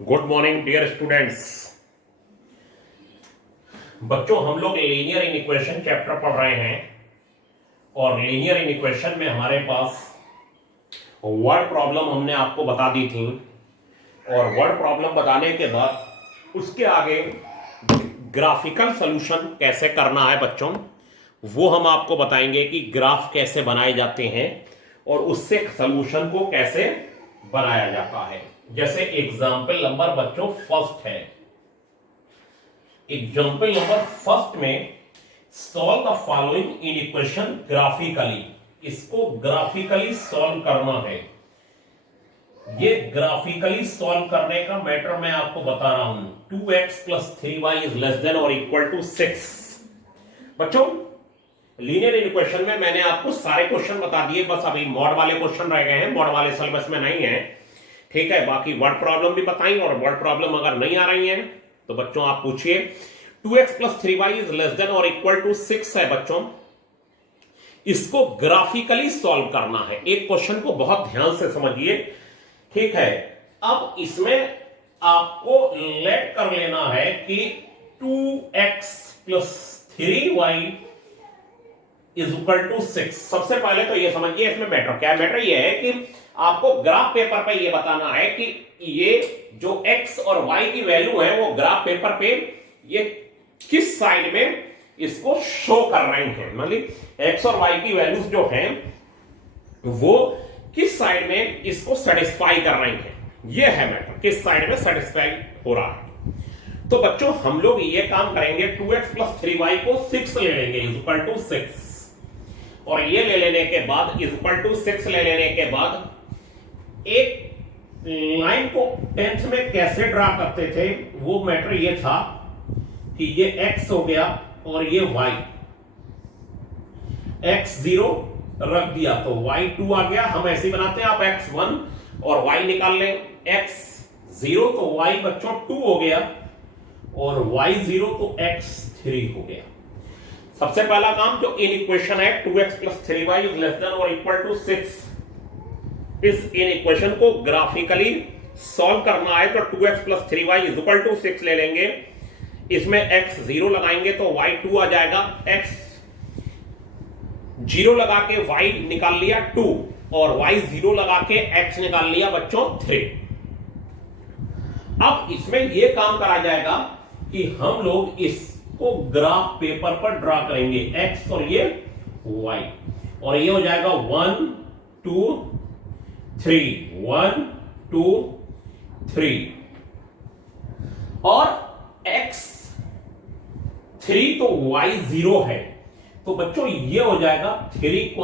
Good morning dear students. बच्चों, हम लोग लीनियर इनइक्वेशन चैप्टर पढ़ रहे हैं और लीनियर इनइक्वेशन में हमारे पास वर्ड प्रॉब्लम हमने आपको बता दी थी और वर्ड प्रॉब्लम बताने के बाद उसके आगे ग्राफिकल सॉल्यूशन कैसे करना है बच्चों, वो हम आपको बताएंगे कि ग्राफ कैसे बनाए जाते हैं और उससे सॉल्यूशन को कैसे बनाया जाता है। जैसे एग्जाम्पल नंबर बच्चों फर्स्ट है। एग्जाम्पल नंबर फर्स्ट में solve the following in equation graphically. इसको ग्राफिकली सॉल्व करना है। ये ग्राफिकली सॉल्व करने का मैटर मैं आपको बता रहा हूं। 2x + 3y is less than और इक्वल टू 6। बच्चों, लीनियर इक्वेशन में मैंने आपको सारे क्वेश्चन बता दिए, बस अभी मॉड वाले क्वेश्चन रह गए हैं। मॉड वाले सिलेबस में नहीं है, ठीक है। बाकी वर्ड प्रॉब्लम भी बताएंगे और वर्ड प्रॉब्लम अगर नहीं आ रही है तो बच्चों आप पूछिए। 2x + 3y is less than और इक्वल टू 6 है बच्चों। इसको ग्राफिकली सॉल्व करना है। एक क्वेश्चन को बहुत ध्यान से समझिए, ठीक है। अब इसमें आपको लेट कर लेना है कि 2x + 3y is equal to 6। सबसे पहले तो ये समझिए इसमें मैटर क्या है। मैटर ये है कि आपको ग्राफ पेपर पे ये बताना है कि ये जो x और y की वैल्यू है वो ग्राफ पेपर पे ये किस साइड में इसको शो कर रहे हैं। मतलब x और y की वैल्यूज जो हैं वो किस साइड में इसको सेटिस्फाई कर रही हैं। ये है मैटर, किस साइड में सेटिस्फाई हो रहा है। तो बच्चों हम लोग ये काम करेंगे। 2x + 3y को 6 ले लेंगे इज इक्वल टू 6 और ये ले लेने के बाद इज इक्वल टू 6 ले लेने के बाद एक लाइन को 10th में कैसे ड्रा करते थे वो मैटर ये था कि ये x हो गया और ये y। x 0 रख दिया तो y 2 आ गया। हम ऐसे ही बनाते हैं, आप x 1 और y निकाल लें। x 0 तो y बच्चों 2 हो गया और y 0 तो x 3 हो गया। सबसे पहला काम जो इन इक्वेशन है 2x + 3y is less than और इक्वल टू 6, इस इन इक्वेशन को ग्राफिकली सॉल्व करना है। तो 2x + 3y is equal to 6 ले लेंगे। इसमें x 0 लगाएंगे तो y 2 आ जाएगा। x 0 लगा के y निकाल लिया 2 और y 0 लगा के x निकाल लिया बच्चों 3। अब इसमें यह काम करा जाएगा कि हम लोग इसको ग्राफ पेपर पर ड्रा करेंगे, x और ये y, और ये हो जाएगा 1 2 3 1 2 3 और x 3 तो y 0 है तो बच्चों ये हो जाएगा 3,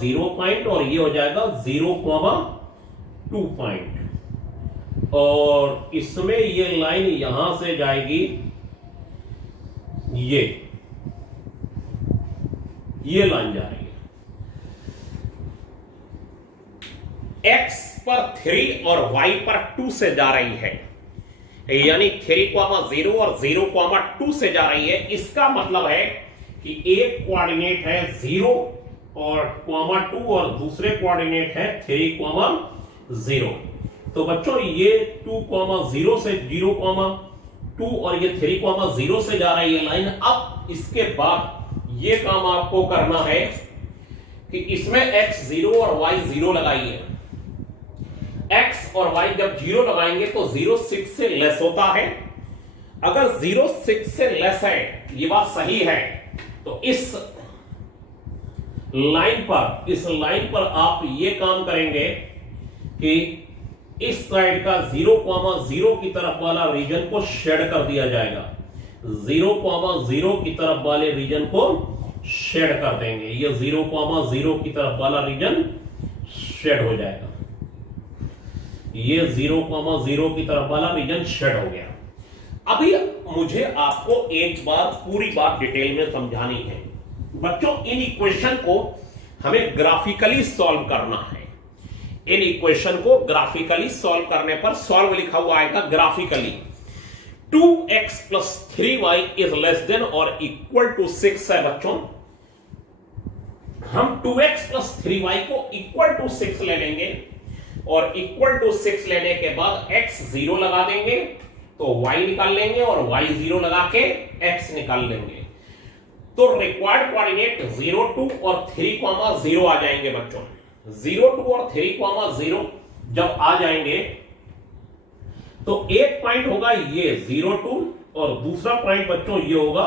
0 पॉइंट और ये हो जाएगा 0, 2 पॉइंट और इसमें ये लाइन यहां से जाएगी ये लाइन जा रही है। x पर 3 और y पर 2 से जा रही है, यानी 3, 0 और 0, 2 से जा रही है। इसका मतलब है कि एक कोऑर्डिनेट है 0 और 2 और दूसरे कोऑर्डिनेट है 3, 0। तो बच्चों ये 2, 0 से 0, 2 और ये 3, 0 से जा रही है लाइन। अब इसके बाद ये काम आपको करना है कि इसमें x 0 और y 0 लगाइए। x और y जब 0 लगाएंगे तो 0 6 से लेस होता है। अगर 0 6 से लेस है, ये बात सही है, तो इस लाइन पर आप ये काम करेंगे कि इस साइड का 0, 0 की तरफ वाला रीजन को शेड कर दिया जाएगा। 0, 0 की तरफ वाले रीजन को शेड कर देंगे। ये 0, 0 की तरफ वाला रीजन शेड हो जाएगा। ये 0, 0 की तरफ वाला रीजन शेड हो गया। अभी मुझे आपको एक बार पूरी बात डिटेल में समझानी है। बच्चों इन इक्वेशन को हमें ग्राफिकली सॉल्व करना है। इन इक्वेशन को ग्राफिकली सॉल्व करने पर सॉल्व लिखा हुआ आएगा graphically. 2x + 3y is less than और इक्वल टू 6 है बच्चों। हम 2x + 3y को इक्वल टू 6 ले लेंगे और इक्वल टू 6 लेने के बाद x 0 लगा देंगे तो y निकाल लेंगे और y 0 लगा के x निकाल लेंगे। तो रिक्वायर्ड कोऑर्डिनेट 0 2 और 3, 0 आ जाएंगे बच्चों। 0 2 और 3, 0 जब आ जाएंगे तो एक पॉइंट होगा ये 0 2 और दूसरा पॉइंट बच्चों ये होगा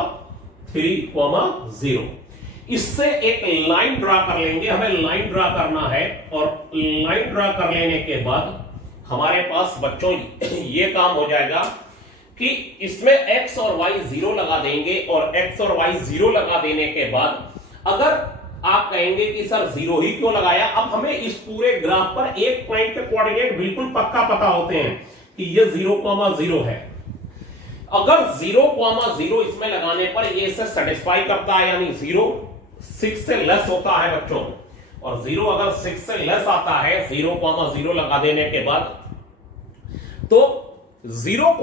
3, 0। इससे एक लाइन ड्रा कर लेंगे, हमें लाइन ड्रा करना है और लाइन ड्रा कर लेने के बाद हमारे पास बच्चों ये काम हो जाएगा कि इसमें x और y 0 लगा देंगे और x और y 0 लगा देने के बाद अगर आप कहेंगे कि सर 0 ही क्यों लगाया, अब हमें इस पूरे ग्राफ पर एक पॉइंट के कोऑर्डिनेट बिल्कुल पक्का पता होते हैं कि ये 0, 0 है। अगर 0, 0 इसमें लगाने पर ये इसे सेटिस्फाई करता है, यानी 0 6 से लेस होता है बच्चों, और 0 अगर 6 से लेस आता है 0, 0 लगा देने के बाद, तो 0,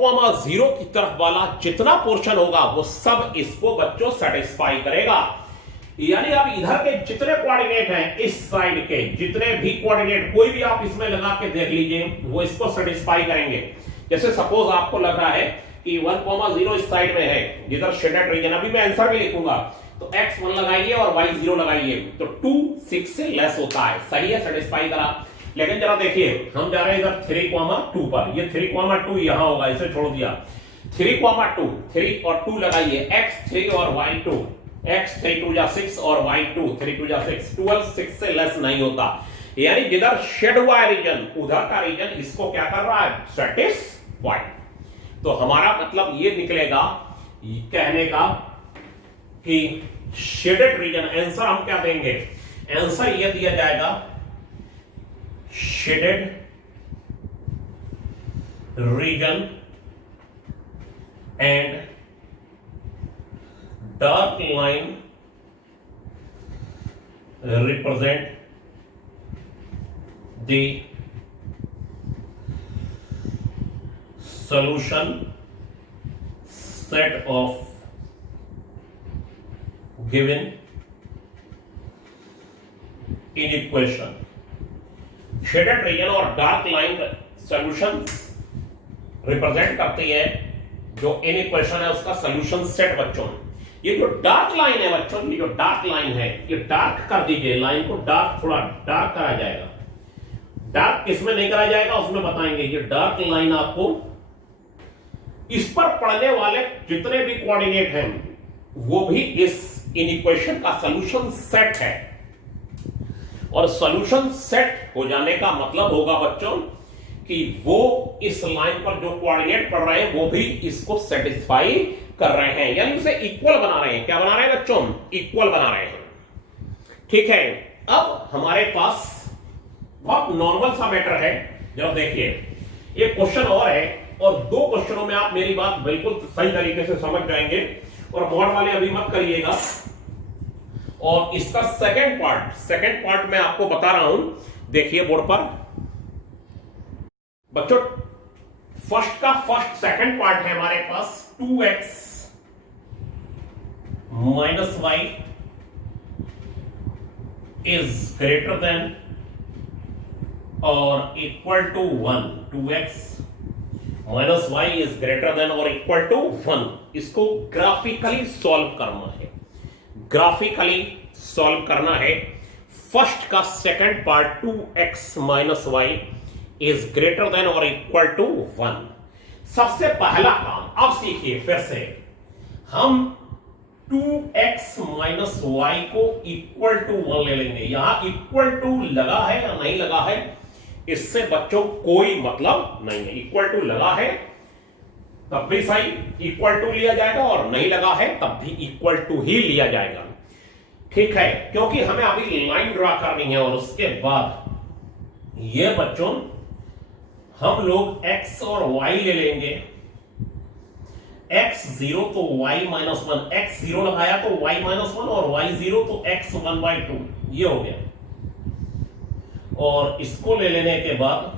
0 की तरफ वाला जितना पोर्शन होगा वो सब इसको बच्चों सेटिस्फाई करेगा। यानी अब इधर के जितने कोऑर्डिनेट हैं, इस साइड के जितने भी कोऑर्डिनेट कोई भी आप इसमें लगा के देख लीजिए वो इसको सेटिस्फाई करेंगे। जैसे सपोज आपको लग रहा है कि 1, 0 इस साइड में है जिधर शेडेड रीजन, अभी मैं आंसर भी लिखूंगा, तो x 1 लगाइए और y 0 लगाइए तो 2 6 से लेस होता है, सही है, सेटिस्फाई करा। लेकिन जरा देखिए हम जा रहे हैं इधर 3, 2 पर, ये 3, 2 यहां होगा, इसे छोड़ दिया। 3, 2 3 और 2 लगाइए, x 3 और y 2, x 3 2 जा 6 और y 2 3 2 जा 6, 12 6 से लेस नहीं होता। यानी जिधर शेड हुआ है रीजन उधर का रीजन इसको क्या कर रहा है, सेटिस्फाई। तो हमारा मतलब ये निकलेगा कहने का कि शेडेड रीजन, आंसर हम क्या देंगे, आंसर ये दिया जाएगा shaded region and dark line represent the solution set of given inequation। Shaded region और डार्क लाइन सॉल्यूशन रिप्रेजेंट करती है जो इनइक्वेशन है उसका सॉल्यूशन सेट। बच्चों ये जो डार्क लाइन है बच्चों, ये जो डार्क लाइन है ये डार्क कर दीजिए, लाइन को डार्क, थोड़ा डार्क करा जाएगा। डार्क किसमें नहीं करा जाएगा उसमें बताएंगे। ये डार्क लाइन आपको इस पर पड़ने वाले जितने भी कोऑर्डिनेट हैं वो भी इस इनइक्वेशन का सॉल्यूशन सेट है, और सॉल्यूशन सेट हो जाने का मतलब होगा बच्चों कि वो इस लाइन पर जो कोऑर्डिनेट पड़ रहे हैं वो भी इसको सेटिस्फाई कर रहे हैं, यानी उसे इक्वल बना रहे हैं। क्या बना रहे हैं बच्चों, इक्वल बना रहे हैं। ठीक है, अब हमारे पास बहुत नॉर्मल सा मैटर है। जब देखिए एक क्वेश्चन और है और 2 क्वेश्चनों में आप मेरी बात बिल्कुल सही तरीके से समझ जाएंगे, और बोर्ड वाले अभी मत करिएगा। और इसका सेकंड पार्ट मैं आपको बता रहा हूं, देखिए बोर्ड पर बच्चों। सेकंड पार्ट है हमारे पास 2x minus y is greater than और equal to 1। 2x minus y is greater than और इक्वल टू 1। इसको ग्राफिकली सॉल्व करना है, ग्राफिकली सॉल्व करना है। फर्स्ट का second part 2x minus y is greater than और इक्वल टू 1। सबसे पहला काम, अब सीखिए फिर से, हम 2x माइनस y को इक्वल टू 1 ले लेंगे। यहां इक्वल टू लगा है या नहीं लगा है इससे बच्चों कोई मतलब नहीं है। इक्वल टू लगा है तब भी सही इक्वल टू लिया जाएगा, और नहीं लगा है तब भी इक्वल टू ही लिया जाएगा। ठीक है, क्योंकि हमें अभी लाइन ड्रा करनी है, और उसके बाद ये बच्चों हम लोग x और y ले लेंगे। x 0 तो y माइनस 1, x 0 लगाया तो y माइनस 1 और y 0 तो x 1/2, ये हो गया। और इसको ले लेने के बाद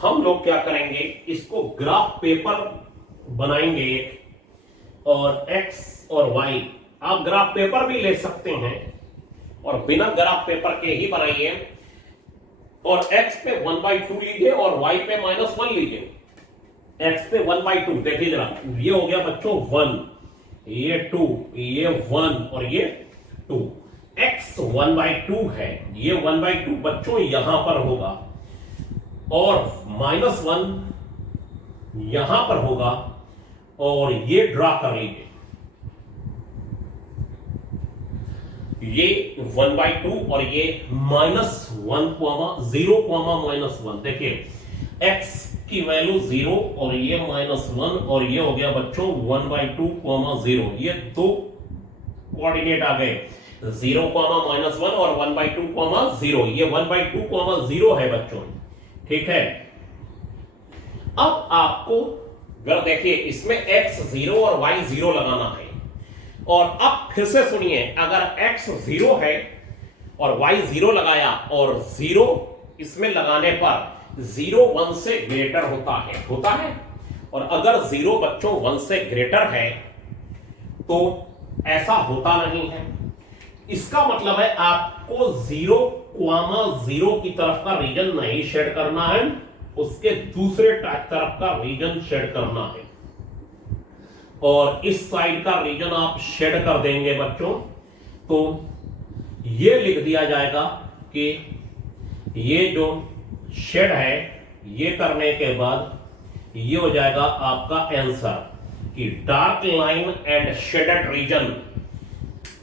हम लोग क्या करेंगे, इसको ग्राफ पेपर बनाएंगे एक, और x और y आप ग्राफ पेपर भी ले सकते हैं और बिना ग्राफ पेपर के ही बनाइए। और x पे 1/2 लीजिए और y पे -1 लीजिए। x पे 1/2 देखिए जरा, ये हो गया बच्चों 1, ये 2, ये 1 और ये 2। x 1/2 है, ये 1/2 बच्चों यहां पर होगा और -1 यहां पर होगा और ये ड्रा कर लीजिए, ये 1/2 और ये -1, 0, -1। देखिए x की वैल्यू 0 और ये -1 और ये हो गया बच्चों 1/2, 0। ये दो कोऑर्डिनेट आ गए, 0, -1 और 1/2, 0। ये 1/2, 0 है बच्चों, ठीक है। अब आपको अगर देखिए इसमें x 0 और y 0 लगाना है, और अब फिर से सुनिए, अगर x 0 है और y 0 लगाया और 0 इसमें लगाने पर 0 1 से ग्रेटर होता है। और अगर 0 बच्चों 1 से ग्रेटर है तो ऐसा होता नहीं है। इसका मतलब है आपको 0, 0 की तरफ का रीजन नहीं शेड करना है, उसके दूसरे तरफ का रीजन शेड करना है। और इस साइड का रीजन आप शेड कर देंगे बच्चों, तो ये लिख दिया जाएगा कि ये जो शेड है, ये करने के बाद ये हो जाएगा आपका आंसर कि dark line and shaded region.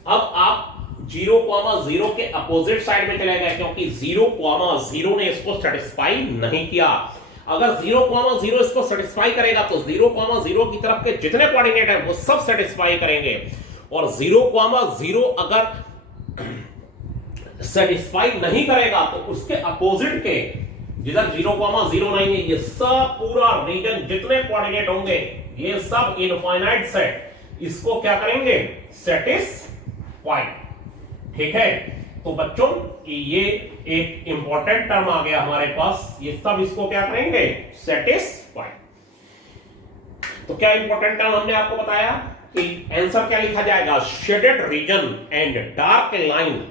अब आप 0, 0 के अपोजिट साइड में चले गए, क्योंकि 0, 0 ने इसको सेटिस्फाई नहीं किया। अगर 0, 0 इसको सेटिस्फाई करेगा तो 0, 0 की तरफ के जितने कोऑर्डिनेट है वो सब सेटिस्फाई करेंगे। और 0, 0 अगर सेटिस्फाई नहीं करेगा तो उसके अपोजिट के जिधर 0, 0 नहीं है, ये सब पूरा रीजन जितने कोऑर्डिनेट होंगे ये सब इनफाइनाइट सेट, इसको क्या करेंगे, सेटिस्फाई। ठीक है, तो बच्चों ये एक इंपॉर्टेंट टर्म आ गया हमारे पास, ये सब इसको क्या करेंगे, सेटिस्फाई। तो क्या इंपॉर्टेंट टर्म हमने आपको बताया कि आंसर क्या लिखा जाएगा, shaded region and dark line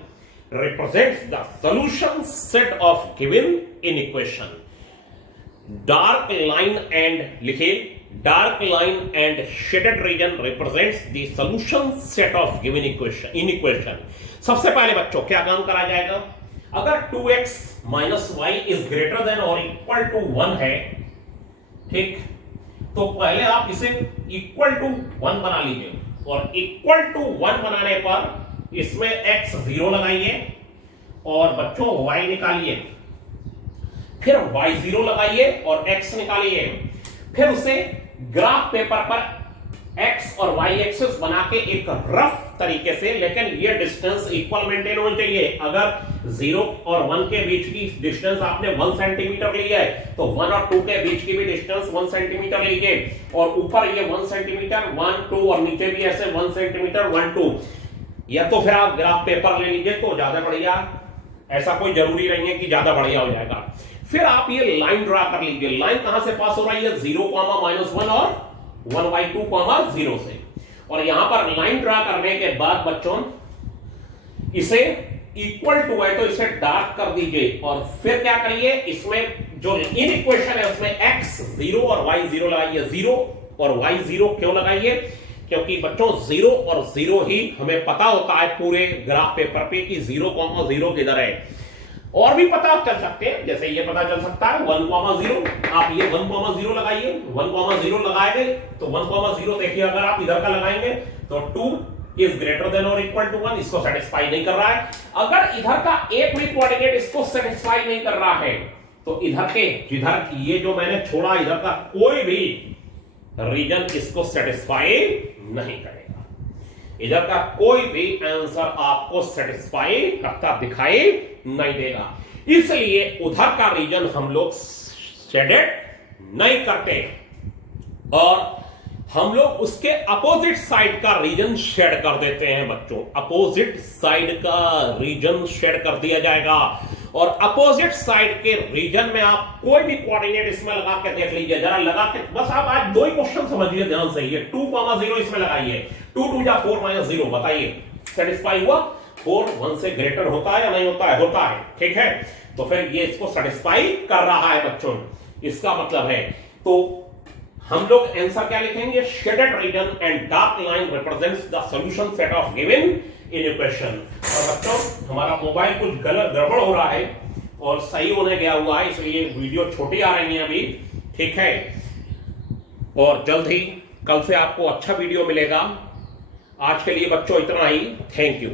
represents the solution set of given inequation. Dark line and लिखिए, dark line and shaded region represents the solution set of given inequation. सबसे पहले बच्चों क्या काम करा जाएगा, अगर 2x minus y is greater than or equal to 1 है, ठीक, तो पहले आप इसे equal to 1 बना लीजिए, और equal to 1 बनाने पर इसमें x 0 लगाइए और बच्चों y निकालिए, फिर y 0 लगाइए और x निकालिए, फिर उसे ग्राफ पेपर पर x और y एक्सिस बना के एक रफ तरीके से, लेकिन ये डिस्टेंस इक्वल मेंटेन होनी चाहिए। अगर 0 और 1 के बीच की डिस्टेंस आपने 1 सेंटीमीटर ली है तो 1 और 2 के बीच की भी डिस्टेंस 1 सेंटीमीटर लीजिए, और ऊपर ये 1 सेंटीमीटर 1 2 और नीचे भी ऐसे 1 सेंटीमीटर 1 2, या तो फिर आप ग्राफ पेपर ले लीजिए तो ज्यादा बढ़िया, ऐसा कोई जरूरी नहीं है कि ज्यादा बढ़िया हो जाएगा। फिर आप ये लाइन ड्रा कर लीजिए, लाइन कहां से पास हो रही है, 0, -1 और 1/2, 0 से। और यहां पर लाइन ड्रा करने के बाद बच्चों इसे इक्वल टू है तो इसे डार्क कर दीजिए, और फिर क्या करिए, इसमें जो इन इक्वेशन है उसमें x 0 और y 0 लगाइए। 0 और y 0 क्यों लगाइए, क्योंकि बच्चों 0 और 0 ही हमें पता होता है पूरे ग्राफ पेपर पे कि 0, 0 किधर है। और भी पता चल सकते हैं, जैसे ये पता चल सकता है 1, 0, आप ये 1, 0 लगाइए, 1, 0 लगाएंगे तो 1, 0 देखिए, अगर आप इधर का लगाएंगे तो 2 इज ग्रेटर देन और इक्वल टू 1, इसको सेटिस्फाई नहीं कर रहा है। अगर इधर का एक भी कोऑर्डिनेट इसको सेटिस्फाई नहीं कर रहा है तो इधर के जिधर ये जो मैंने छोड़ा इधर का कोई भी रीजन इसको सेटिस्फाई नहीं करेगा, इधर का कोई भी आंसर आपको सेटिस्फाई करता दिखाई नहीं देगा। इसलिए उधर का रीजन हम लोग शेडेड नहीं करते और हम लोग उसके अपोजिट साइड का रीजन शेड कर देते हैं बच्चों। अपोजिट साइड का रीजन शेड कर दिया जाएगा, और अपोजिट साइड के रीजन में आप कोई भी कोऑर्डिनेट इसमें लगा के देख लीजिए, जरा लगा के बस आप आज दो ही क्वेश्चन समझिए ध्यान से। ये 2, 0 इसमें लगाइए, 2 2 जा 4 -0, बताइए सेटिस्फाई हुआ। 4 1 से ग्रेटर होता है या नहीं होता है, होता है, ठीक है। तो फिर ये इसको सेटिस्फाई कर रहा है बच्चों, इसका मतलब है। तो हम लोग आंसर क्या लिखेंगे, shaded region and dark line represents the solution set of given in equation. और बच्चों हमारा मोबाइल कुछ गलत गड़बड़ हो रहा है और सही होने गया हुआ है, इसलिए वीडियो छोटी आ रही है अभी, ठीक है। और जल्द ही कल से आपको अच्छा वीडियो मिलेगा। आज के लिए बच्चों इतना ही, थैंक यू।